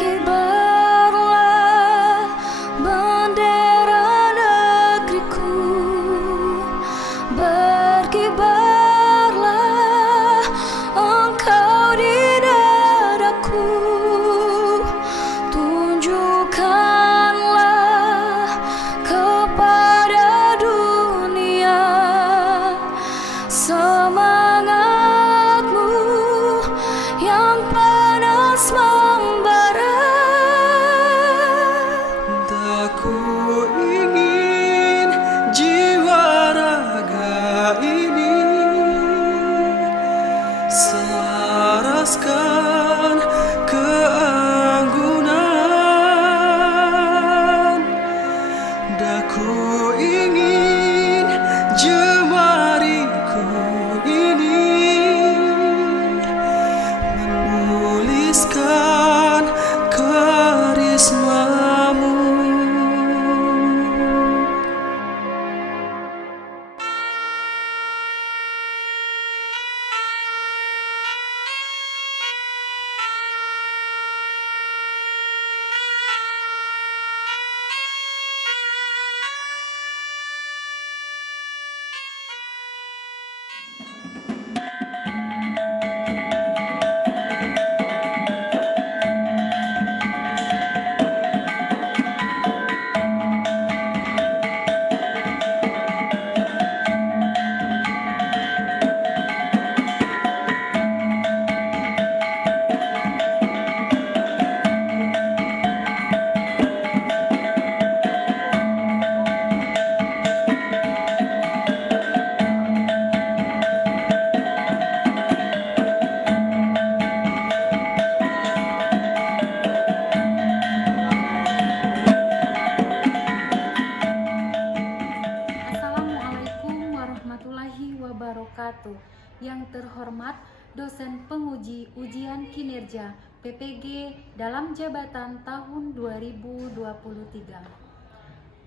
Berkibarlah bendera negeriku, berkibarlah engkau di dadaku, tunjukkanlah kepada dunia semangatmu yang panas membara. Aku ingin jiwa raga ini selaraskan keanggunan. Aku ingin jemariku ini menuliskan karismamu. Assalamualaikum warahmatullahi wabarakatuh. Yang terhormat dosen penguji ujian kinerja PPG dalam jabatan tahun 2023.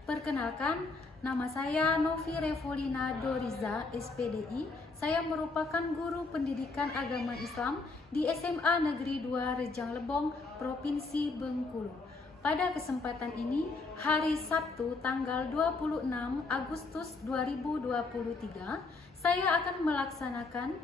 Perkenalkan, nama saya Novi Revolina Doriza, SPDI. Saya merupakan guru pendidikan agama Islam di SMA Negeri 2 Rejang Lebong, Provinsi Bengkulu. Pada kesempatan ini, hari Sabtu tanggal 26 Agustus 2023, saya akan melaksanakan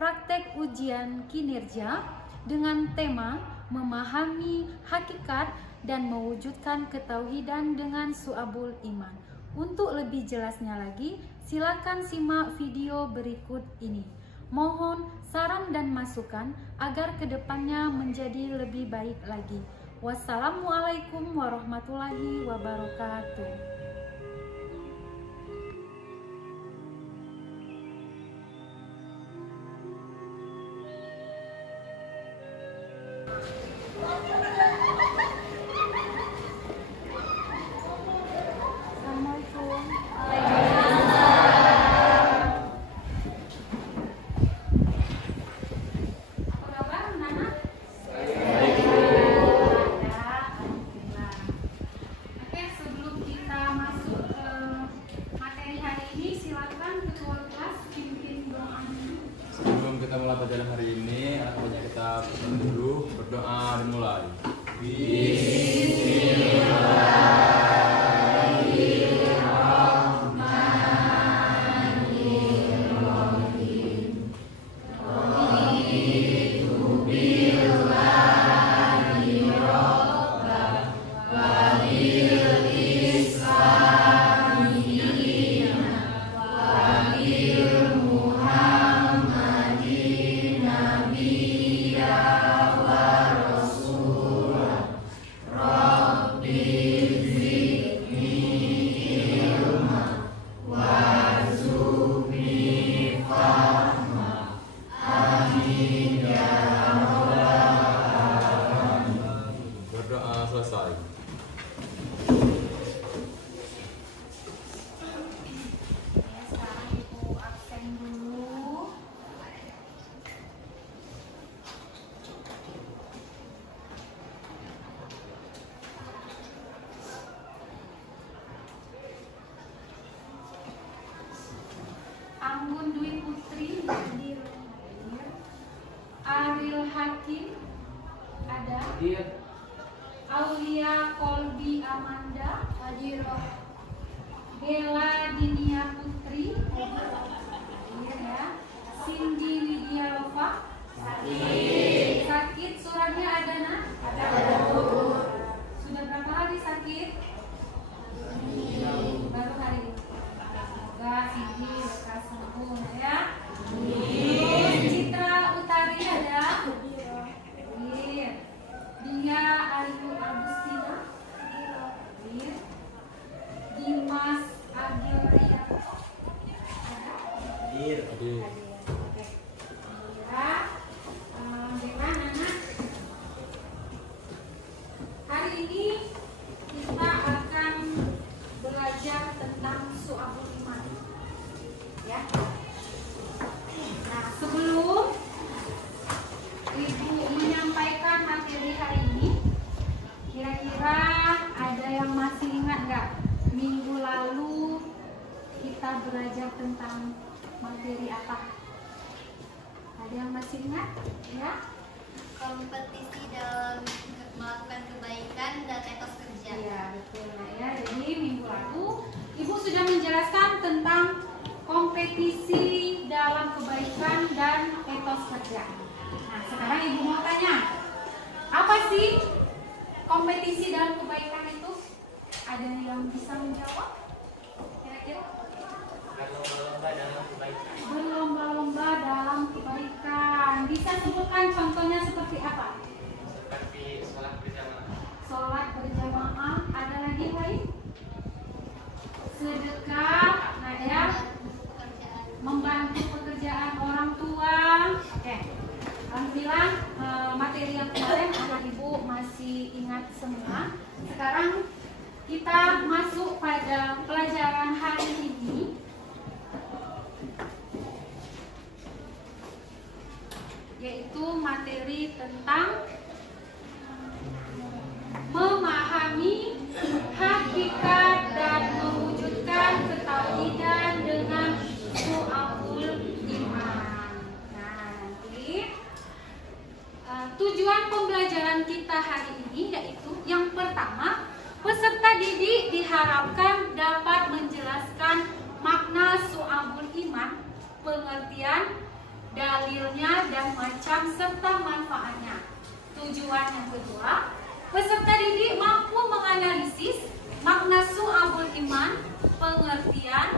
praktek ujian kinerja dengan tema memahami hakikat dan mewujudkan ketauhidan dengan su'abul iman. Untuk lebih jelasnya lagi, silakan simak video berikut ini. Mohon saran dan masukan agar kedepannya menjadi lebih baik lagi. Wassalamualaikum warahmatullahi wabarakatuh. Kita mulai pelajaran hari ini, anak-anaknya kita berdoa dulu, berdoa dimulai. Bismillahirrahmanirrahim. Hadir. Aulia Kolbi Amanda. Hadir. Bella Dinia Putri. Hadir ya. Cindy Lydia Lova. Hadir. Sakit suratnya ada nak? Ada. Sudah berapa hari sakit? Baru hari ini. Semoga Cindy lekas sembuh ya. Citra Utari ada. Hadir. Dia Ayu Agustina. Hadir. Dimas Agil Rianto. Ada. Hadir. Oke. Ya. Bella Nana. Hari ini kita akan belajar tentang Su'abul Iman. Ya. Nah, sebelum Ibu menyampaikan materi hari ini, kira-kira ada yang masih ingat nggak? Minggu lalu kita belajar tentang materi apa? Ada yang masih ingat? Ya? Kompetisi dalam melakukan kebaikan dan etos kerja. Iya, betul. Nah, ya, jadi minggu lalu Ibu sudah menjelaskan tentang kompetisi dalam kebaikan dan etos kerja. Nah, sekarang Ibu mau tanya, apa sih kompetisi dalam kebaikan itu? Ada yang bisa menjawab? Kira-kira? Berlomba-lomba dalam kebaikan. Bisa sebutkan contohnya seperti apa? Seperti sholat berjamaah. Sholat berjamaah. Ada lagi lain? Sedekah. Nah ya, Pekerjaan. membantu pekerjaan orang tua. Oke. Alhamdulillah materi yang kemarin anak ibu masih ingat semua. Sekarang kita masuk pada pelajaran hari ini, yaitu materi tentang memahami hakikat dan mewujudkan ketauhidan dengan Su'abul Iman. Nah, nanti tujuan pembelajaran kita hari ini yaitu yang pertama, peserta didik diharapkan dapat menjelaskan makna Su'abul Iman, pengertian, dalilnya dan macam serta manfaatnya. Tujuan yang kedua, peserta didik mampu menganalisis makna Su'abul Iman, pengertian,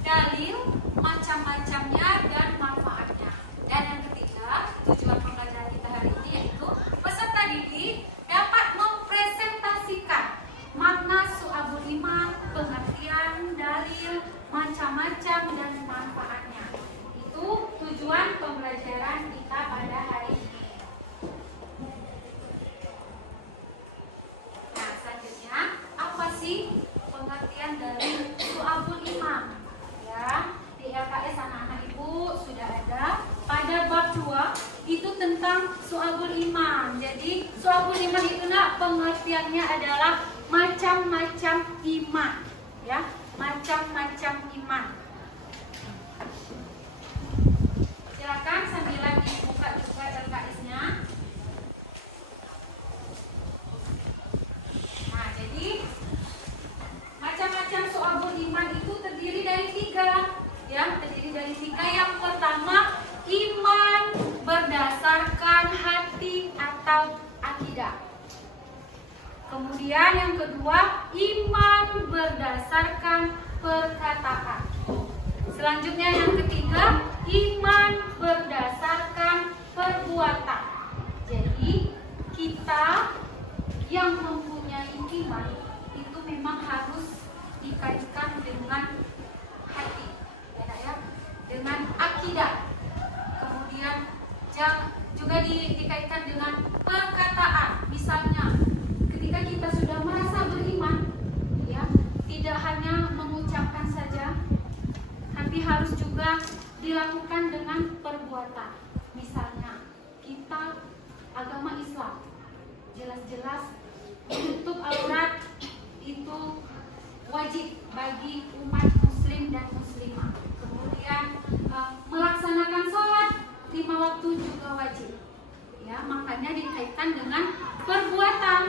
dalil, macam-macamnya dan manfaatnya. Dan yang ketiga, tujuan pembelajaran kita hari ini yaitu peserta didik dapat mempresentasikan makna Su'abul Iman, pengertian, dalil, macam-macam dan manfaatnya. Itu tujuan pembelajaran kita pada hari ini. Nah, selanjutnya apa sih pengertian dari Su'abul Iman? Ya, di LKS anak-anak ibu sudah ada pada bab 2 itu tentang Su'abul Iman. Jadi Su'abul Iman itu nak pengertiannya adalah macam-macam iman, ya, macam-macam iman. Silakan sambil dibuka juga LKS-nya. Nah, jadi macam-macam Su'abul Iman itu terdiri dari 3, ya, terdiri dari 3. Yang pertama, iman berdasarkan hati atau akidah. Kemudian yang kedua, iman berdasarkan perkataan. Selanjutnya yang ketiga, iman berdasarkan perbuatan. Jadi kita yang mempunyai iman itu memang harus dikaitkan dengan hati, ya, dengan akidah. Kemudian juga dikaitkan dengan perkataan. Misalnya, ketika kita sudah merasa beriman, ya, tidak hanya mengucapkan saja, tapi harus juga dilakukan dengan perbuatan. Misalnya, kita agama Islam, jelas-jelas menutup aurat itu wajib bagi umat muslim dan muslimah. Kemudian melaksanakan sholat 5 waktu juga wajib. Ya, makanya dikaitkan dengan perbuatan.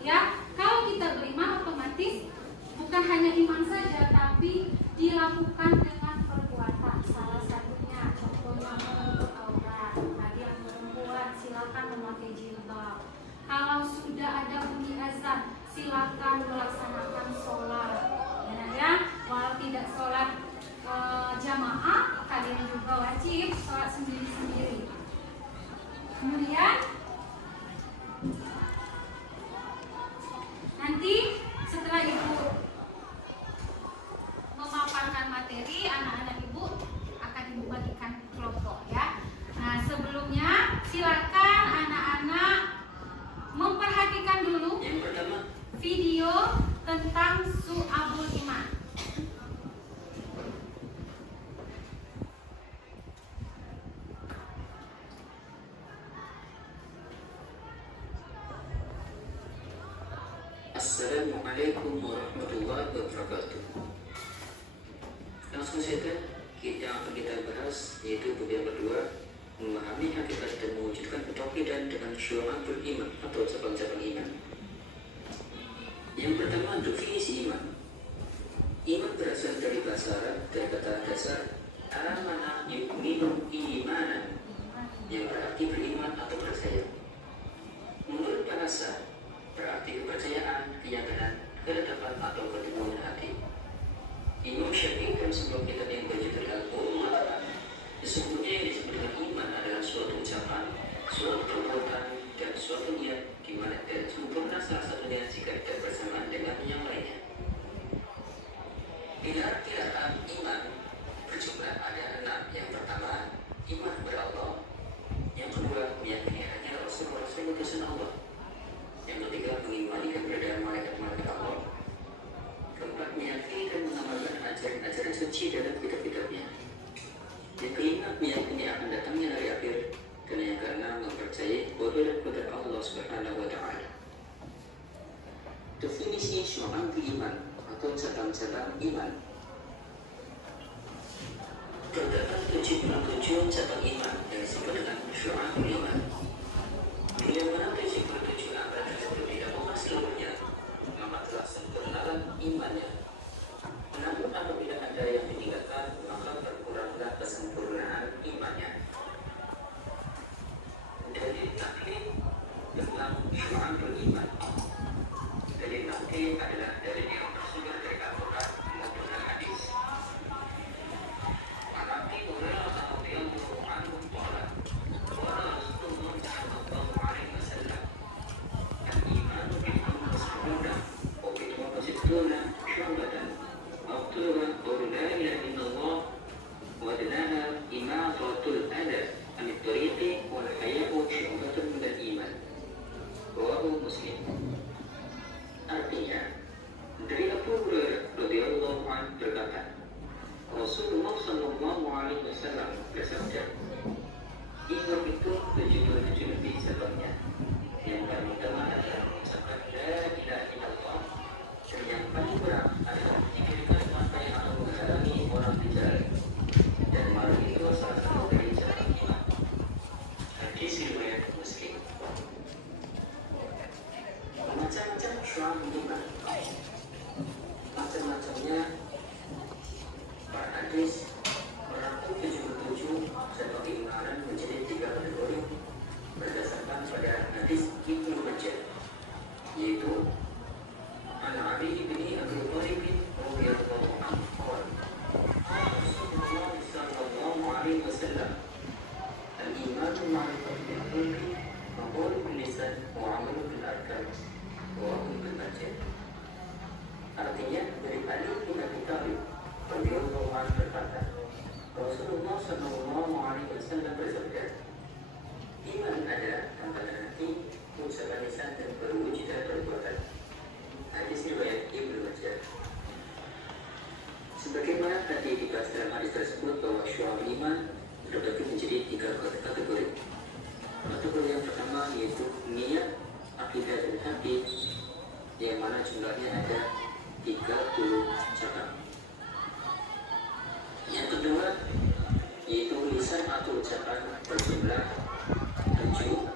Ya, kalau kita beriman otomatis bukan hanya iman saja, tapi dilakukan dengan perbuatan. Salah satunya, contohnya menutup aurat. Bagi yang perempuan, silakan memakai jilbab. Kalau sudah ada bunyi azan, silakan melaksanakan sholat. Ya, walau tidak sholat jamaah, kalian juga wajib sholat sendiri-sendiri. Kemudian nanti setelah ibu memaparkan materi, anak-anak ibu akan ibu bagikan kelompok ya. Nah, sebelumnya silakan anak-anak memperhatikan dulu video tentang Su'abul Iman. Assalamualaikum warahmatullahi wabarakatuh. Langsung saja yang akan kita bahas yaitu bab yang kedua, memahami hakikat dan mewujudkan ketauhidan dengan syu'abul iman atau cabang-cabang iman. Yang pertama, definisi iman. Iman berasal dari bahasa Arab dari kata dasar amana yu'minu imanan, yang berarti beriman atau percaya. Menurut bahasa, berarti kepercayaan, keyakinan, kedatangan atau pertemuan hati. Imam Syafi'i dalam sebuah kitab yang berjudul Al-Qur'an mengatakan, sesungguhnya yang disebut dengan iman adalah suatu ucapan, suatu perbuatan, dan suatu niat di mana tidak sempurna salah satunya jika tidak bersamaan dengan yang lainnya. Di dalam kiraan iman berjumlah ada 6. Yang pertama, iman kepada Allah. Yang kedua, meyakini adanya Rasul utusan Allah. Yang ketiga, mengimani keberadaan malaikat-malaikat Allah. Keempat, meyakini dan mengamalkan ajaran-ajaran suci dalam kitab-kitabnya. Yang kelima, meyakini akan datangnya hari akhir. Dan yang keenam, mempercayai qudrat Allah Subhanahu wa Ta'ala. Definisi syu'abul iman atau cabang-cabang iman. Terdapat 77 cabang iman yang disebut dengan syu'abul iman. Bila mana 77 angka tersebut tidak bukan seluruhnya, maka telah sempurnalah imannya. Namun apabila ada yang ditinggalkan, maka berkuranglah kesempurnaan imannya. Dalil taklid tentang syu'abul iman. Dalil taklid adalah dalil yang bersumber dari Al-Quran maupun Al-Hadis. Nabi Hurairah radhiyallahu anhu qala, qala Rasulullah sallallahu alaihi wasallam, al-imanu bid'un wasituna wa bid'un wasituna syu'batan, aqtuha qawlu la ilaha illallah wa adnaha imatatul adha anit tariqi wal haya'u syu'batun minal iman. Rawahu Muslim. Artinya, dari Abu Hurairah radhiyallahu anhu berkata, Rasulullah sallallahu alaihi wasallam bersabda, iman itu 77 lebih sebabnya. Yang paling utama adalah mengucapkan la ilaha illallah, dan yang paling berat adalah menyingkirkan apa yang akan menghalangi orang di jalan. Dan malu itu salah satu dari cabang iman. Hadis riwayat Muslim. Macam-macam syu'abul iman. Macam-macamnya para hadis merangkum 77 cabang keimanan menjadi 3 kategori berdasarkan pada hadis Ibnu Majah, yaitu an Ali bin Abi Thalib radhiyallahu anhu qala, Rasulullah sallallahu alaihi wasallam, al-imanu ma'rifatul qalbi wa qawlul lisan wa 'amalul arkan. Rawahu Ibnu Majah. Artinya dari Ali bin Abi Thalib radhiyallahu anhu berkata, Rasulullah sallallahu alaihi wasallam bersabda, iman adalah kata hati, ucapan lisan dan perwujudan perbuatan. Hadis riwayat Ibnu Majah. Sebagaimana tadi dibahas dalam hadis tersebut bahwa syu'abul iman terbagi menjadi 3 kategori. Kategori yang pertama yaitu niat, akidah dan hati, yang mana jumlahnya ada 30 cabang. Yang kedua yaitu lisan atau ucapan berjumlah 7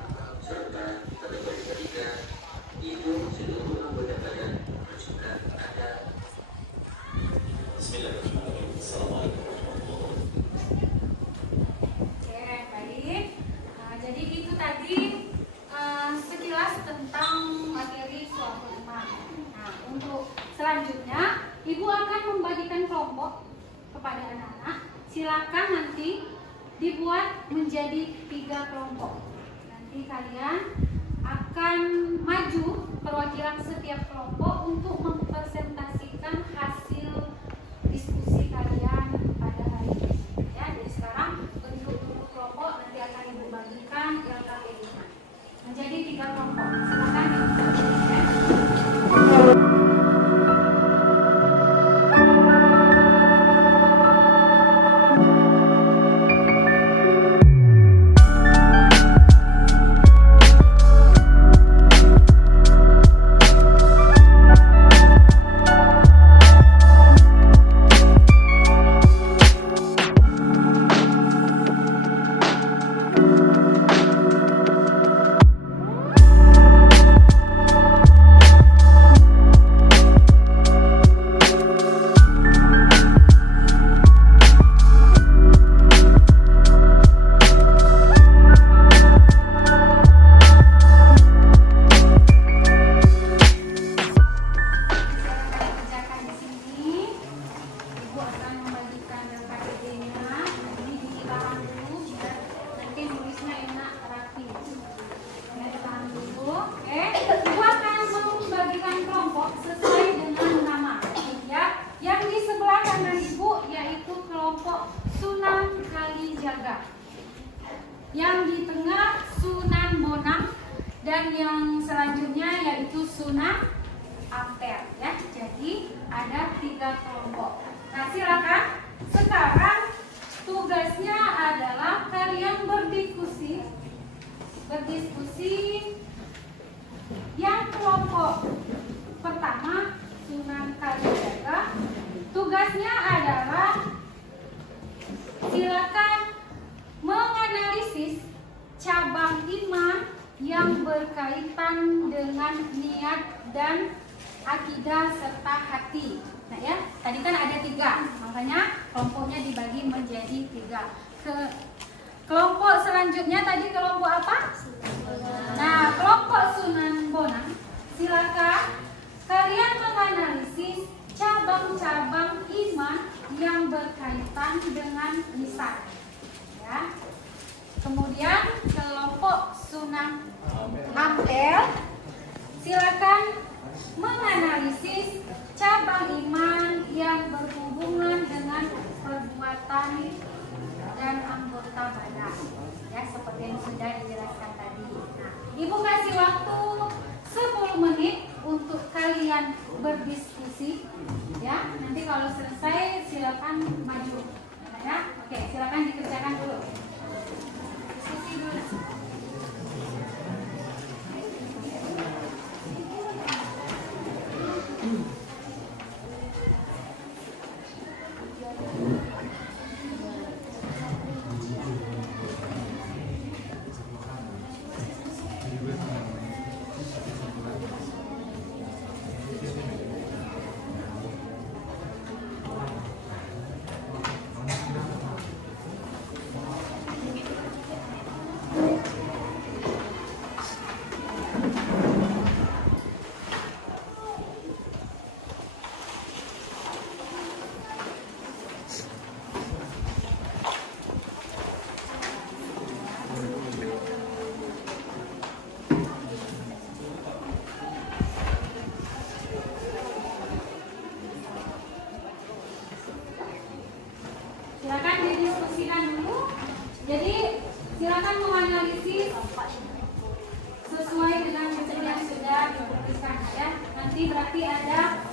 dibuat menjadi 3 kelompok. Nanti kalian akan maju perwakilan setiap kelompok untuk mempresentasikan hasil diskusi kalian pada hari ini. Ya, jadi sekarang bentuk kelompok nanti akan Ibu bagikan LKP 5 menjadi 3 kelompok. Silakan Ibu bagikan. Yang di tengah Sunan Bonang dan yang selanjutnya yaitu Sunan Ampel ya. Jadi ada 3 kelompok. Nah, silakan sekarang tugasnya adalah kalian berdiskusi. Yang kelompok pertama Sunan Kalijaga, tugasnya adalah silakan menganalisis cabang iman yang berkaitan dengan niat dan akidah serta hati. Nah ya, tadi kan ada 3, makanya kelompoknya dibagi menjadi 3. Kelompok selanjutnya tadi kelompok apa? Nah, kelompok Sunan Bonang, silakan kalian menganalisis cabang-cabang iman yang berkaitan dengan lisan. Ya. Kemudian kelompok Sunan Ampel, silakan menganalisis cabang iman yang berhubungan dengan perbuatan dan anggota badan. Ya, seperti yang sudah dijelaskan tadi. Nah, Ibu kasih waktu 10 menit untuk kalian berdiskusi. Ya, nanti kalau selesai silakan maju. Ya, oke, silakan dikerjakan dulu. Diskusi dulu. Silakan didiskusikan dulu. Jadi silakan menganalisis sesuai dengan materi yang sudah diberikan ya. Nanti berarti ada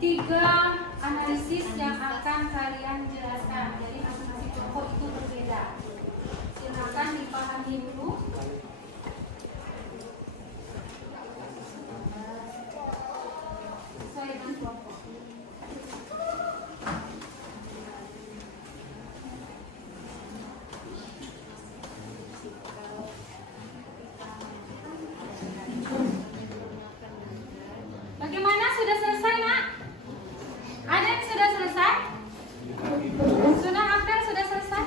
3 analisis yang akan kalian jelaskan. Jadi masing-masing kelompok itu berbeda. Silakan dipahami dulu. Sesuai dengan kelompok. Bagaimana, sudah selesai, Nak? Ada yang sudah selesai? Sunan Ampel sudah selesai?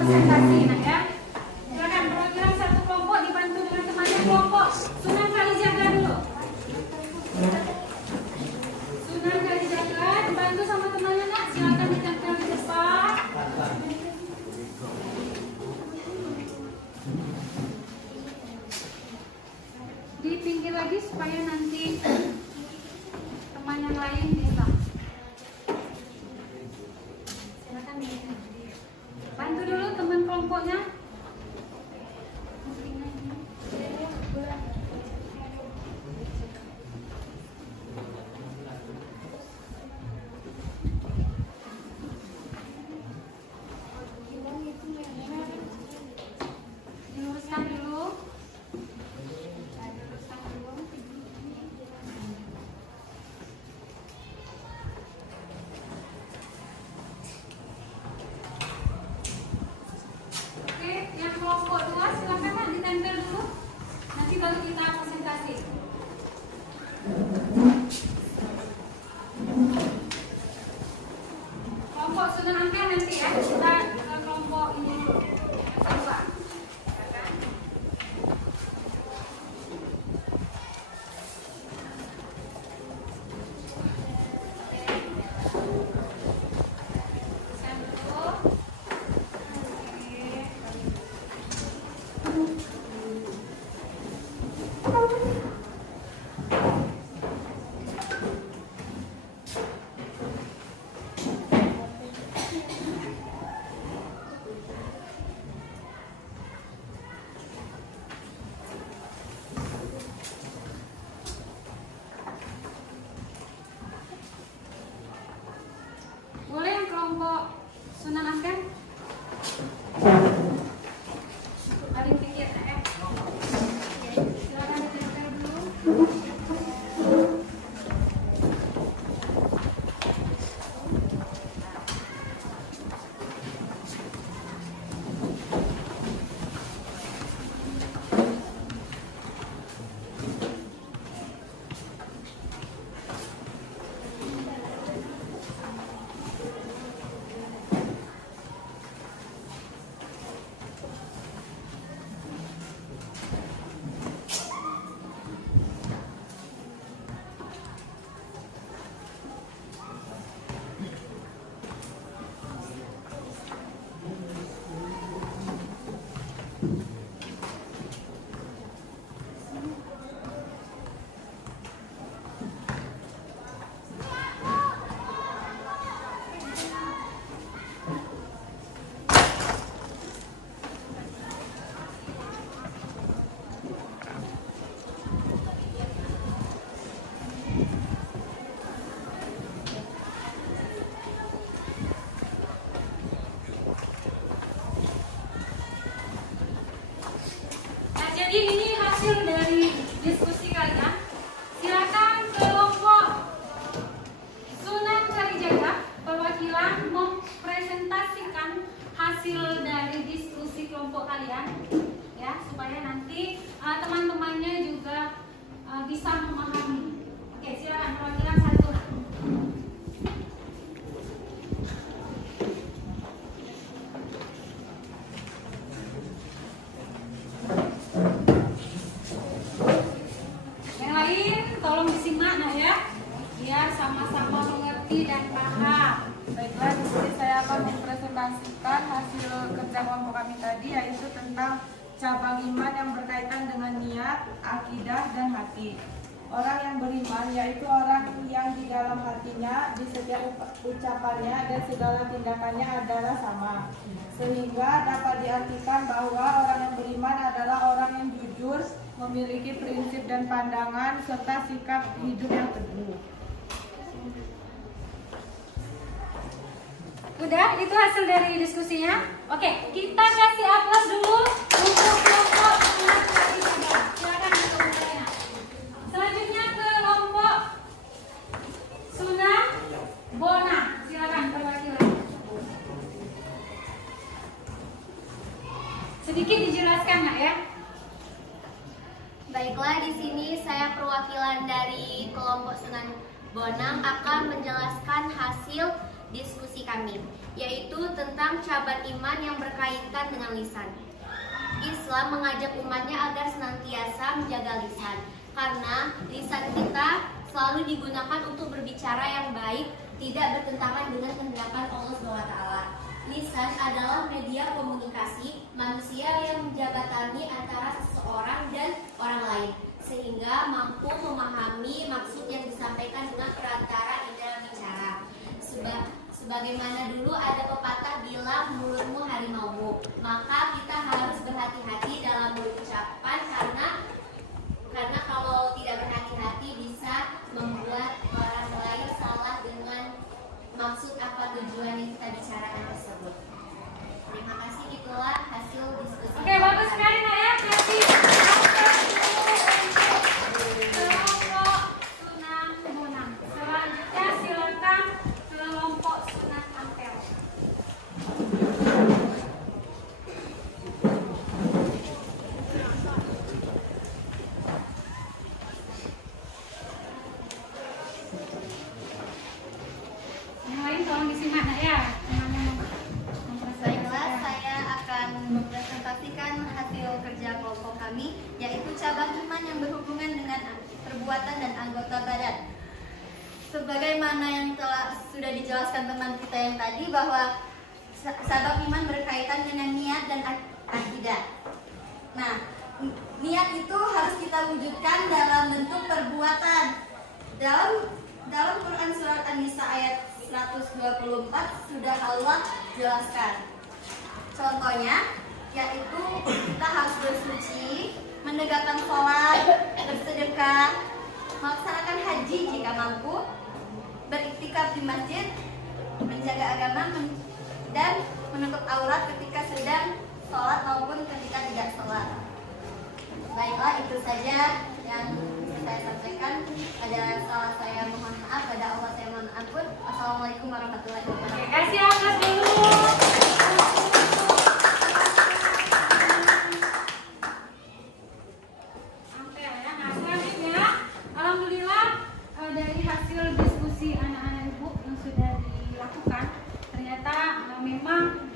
presentasi, nak ya. Silakan perwakilan satu kelompok dibantu dengan temannya kelompok Sunan Kalijaga dulu. Sunan Kalijaga dibantu sama temannya, nak. Silakan ditempel di depan. Di pinggir lagi supaya nanti teman yang lain bisa. Silakan bantu dulu teman kelompoknya. Diluruskan dulu. Oke, yang kelompok 2 silakan, Nak, ditempel dulu. Nanti baru kita presentasi. Kelompok Sunan Ampel nanti ya. Kita ke kelompok ini dulu. Yang kedua. Silakan. Teruskan dulu. Boleh yang kelompok Sunan Ampel? Paling pikir, Nak, ya. Silakan ditempel dulu. Nah, jadi ini hasil dari diskusi kalian. Silakan kelompok Sunan Kalijaga perwakilan mempresentasikan hasil dari diskusi kelompok kalian, ya, supaya nanti teman-temannya juga bisa memahami. Oke, silakan perwakilan satu. Yang lain tolong disimak, Nak, ya, biar sama-sama mengerti dan paham. Baiklah, di sini saya akan mempresentasikan hasil kerja kelompok kami tadi, yaitu tentang cabang iman yang berkaitan dengan niat, akidah, dan hati. Orang yang beriman yaitu orang yang di dalam hatinya, di setiap ucapannya dan segala tindakannya adalah sama. Sehingga dapat diartikan bahwa orang yang beriman adalah orang yang jujur, memiliki prinsip dan pandangan, serta sikap hidup yang teguh. Udah, itu hasil dari diskusinya. Oke, kita kasih aplaus dulu untuk kelompok Sunan Kalijaga. Silakan untuk bertanya. Selanjutnya ke kelompok Sunan Bonang. Silakan perwakilan. Sedikit dijelaskan, Nak, ya. Baiklah, di sini saya perwakilan dari kelompok Sunan Bonang akan menjelaskan hasil diskusi kami. yaitu tentang cabang iman yang berkaitan dengan lisan. Islam mengajak umatnya agar senantiasa menjaga lisan, karena lisan kita selalu digunakan untuk berbicara yang baik, tidak bertentangan dengan kehendak Allah SWT. Lisan adalah media komunikasi manusia yang menjembatani antara seseorang dan orang lain, sehingga mampu memahami maksud yang disampaikan dengan perantara indera bicara. Sebagaimana dulu ada pepatah bilang mulutmu harimaumu, maka kita harus berhati-hati dalam berucapan karena kalau tidak berhati-hati bisa membuat orang lain salah dengan maksud apa tujuan yang kita bicarakan tersebut. Terima kasih, itulah hasil diskusi. Oke, bagus sekali Nak ya. Kasih. Kelompok Sunan Bonang. Selanjutnya silakan kelompok Sunan Ampel. Yang lain tolong disimak Nak ya. Baiklah, saya akan mempresentasikan hasil kerja kelompok kami, yaitu cabang iman yang berhubungan dengan perbuatan dan anggota badan. Sebagaimana yang sudah dijelaskan teman kita yang tadi, bahwa cabang iman berkaitan dengan niat dan akidah. Nah, niat itu harus kita wujudkan dalam bentuk perbuatan. Dalam Quran surat An-Nisa ayat 124 sudah Allah jelaskan. Contohnya, yaitu kita harus bersuci, menegakkan sholat, bersedekah, melaksanakan haji jika mampu, beriktikaf di masjid, menjaga agama, dan menutup aurat ketika sedang sholat maupun ketika tidak sholat. Baiklah, itu saja yang bisa saya sampaikan. Ada salah saya mohon maaf, pada Allah saya mohon ampun. Assalamualaikum warahmatullahi wabarakatuh. Kasih aplaus dulu. Sampai ya. Nah, selanjutnya alhamdulillah dari hasil diskusi anak-anak ibu yang sudah dilakukan, ternyata memang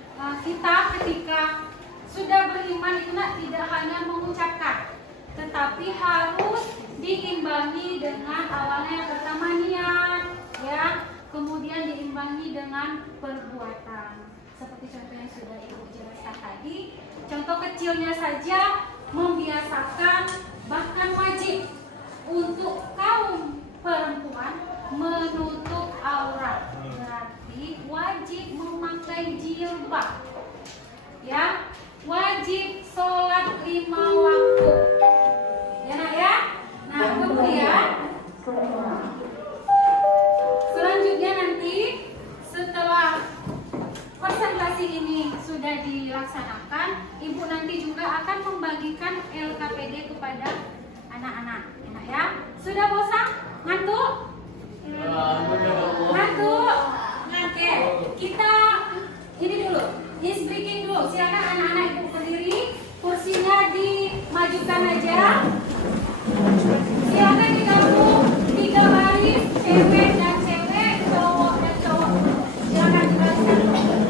kita ketika sudah beriman itu tidak hanya mengucapkan, tetapi harus diimbangi dengan awalnya yang pertama niat, ya, kemudian diimbangi dengan perbuatan. Seperti contoh yang sudah ibu jelaskan tadi, contoh kecilnya saja membiasakan, bahkan wajib untuk kaum perempuan menutup aurat, berarti wajib memakai jilbab, ya, wajib sholat 5 waktu, ya Nak ya. Nah, kemudian selanjutnya nanti setelah presentasi ini sudah dilaksanakan, ibu nanti juga akan membagikan LKPD kepada anak-anak, ya Nak ya. Sudah bosan? Ngantuk? Ngantuk? Oke, kita ini dulu, is breaking dulu. Silakan anak-anak ibu berdiri, kursinya dimajukan aja. Silakan digabung 3 baris, cewek dan cewek, cowok dan cowok. Silakan dijelaskan.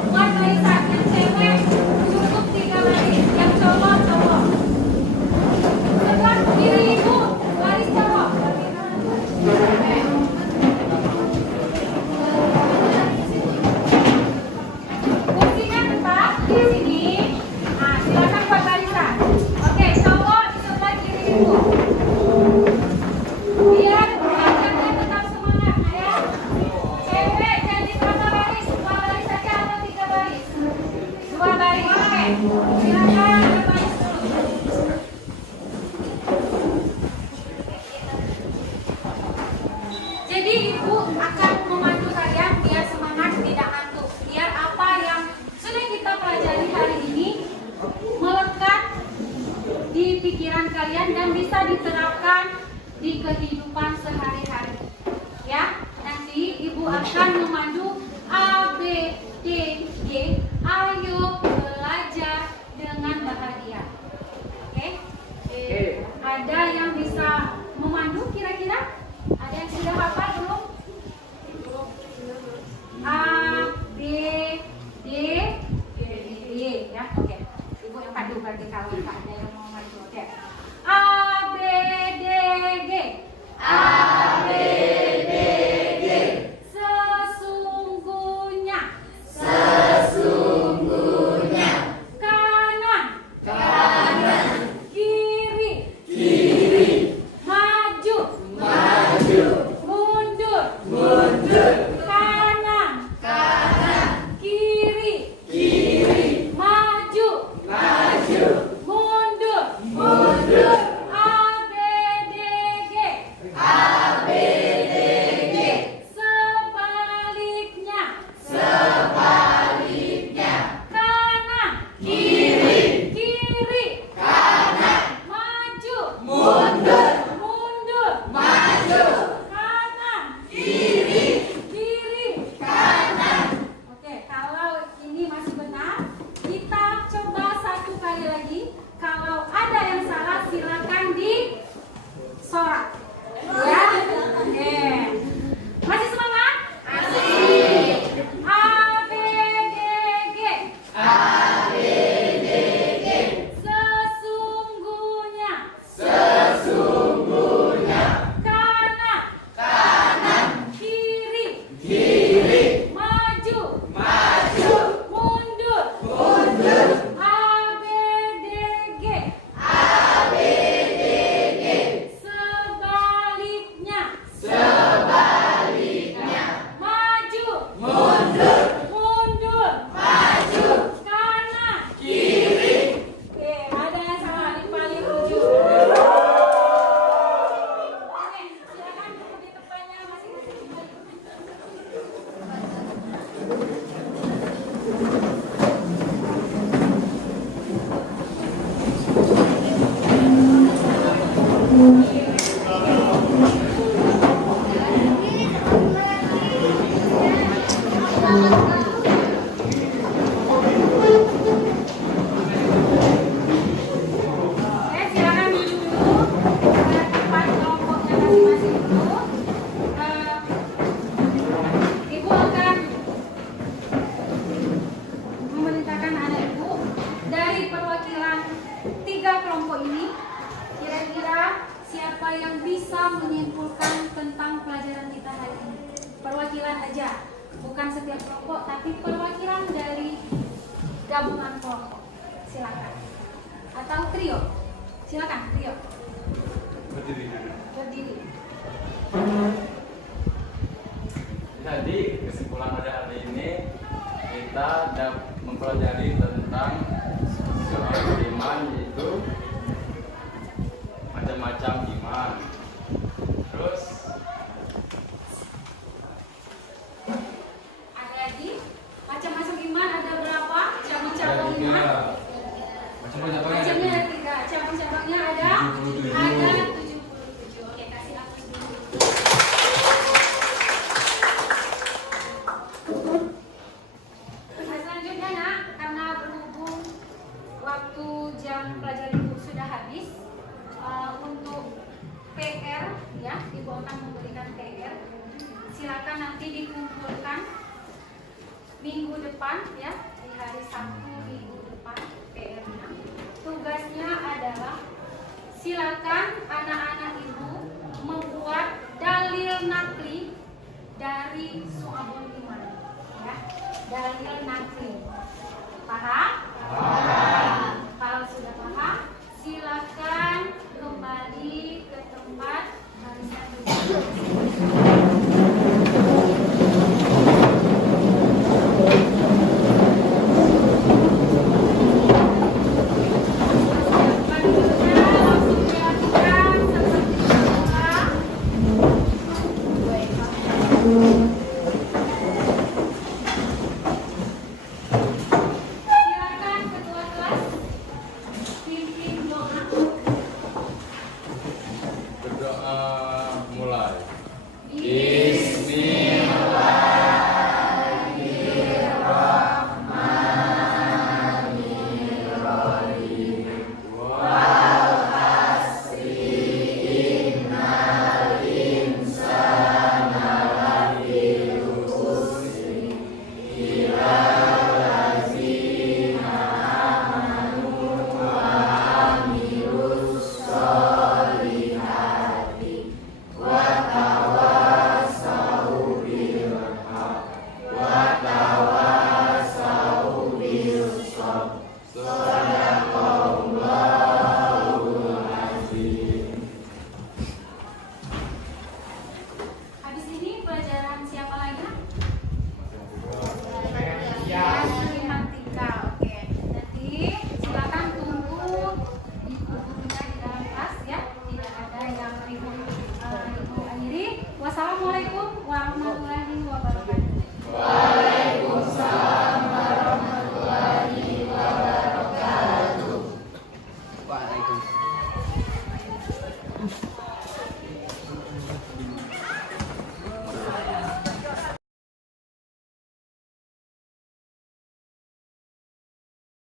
Buat barisan yang cewek cukup 3 baris, yang cowok cowok. Sebelah kiri ibu baris cowok. Kursinya tetap di sini. Nah, silakan buat barisan. Oke, cowok di sebelah kiri ibu. Biar barisannya tetap semangat, ya. Cewek jadi berapa baris? 2 baris saja atau 3 baris? 2 baris. Oke. Silakan berbaris dulu. Jadi ibu akan memandu kalian biar semangat, tidak ngantuk. Biar apa yang sudah kita pelajari hari ini melekat di pikiran kalian dan bisa diterapkan di kehidupan sehari-hari. Ya, nanti ibu akan memandu A, B, D, G. Ayo belajar dengan bahagia. Oke? Ada yang bisa memandu kira-kira? Ada yang sudah hafal belum? A, B, berarti kalau nggak ada yang mau maju. Oke. A B D G. Sesungguhnya. Kanan. Kiri. Maju. Mundur. Kanan. Kiri. Maju. Mundur. A B D G. Sebaliknya. Kanan. Kiri. Maju. Mundur. Kanan. Kiri. Oke, kalau ini masih benar, kita coba satu kali lagi. Kalau ada yang salah, silakan disorak. Ya, oke. Masih semangat? Masih. A B D G. Sesungguhnya. Kanan. Kiri. Maju. Mundur. A B D G. Sebaliknya. Maju. Mundur. Kanan. Kiri. Oke, ada yang salah di paling ujung. Oke, silakan di depannya masing-masing. Oke, silakan duduk dulu. Tempat kelompoknya masing-masing dulu. Ibu akan memerintahkan anak ibu dari perwakilan 3 kelompok ini. Kira-kira siapa yang bisa menyimpulkan tentang pelajaran kita hari ini? Perwakilan aja, bukan setiap kelompok, tapi perwakilan dari gabungan kelompok. Silakan. Atau trio. Silakan trio. Berdiri. Jadi kesimpulan pada hari ini kita mempelajari tentang soal iman, yaitu macam-macam iman. Terus Ada lagi macam-macam iman, ada berapa? Cabang-cabang iman. Macamnya ada 3. Cabang-cabangnya ada 77. Oke, kasih aku dulu. Nah, selanjutnya nak, karena berhubung waktu jam pelajaran ibu sudah habis, untuk PR ya, ibu akan memberikan PR. Silakan nanti dikumpulkan minggu depan ya, di hari Sabtu minggu depan PR-nya. Tugasnya adalah silakan anak-anak ibu membuat dalil nakli dari Su'abul Iman ya, dalil nakli. Paham?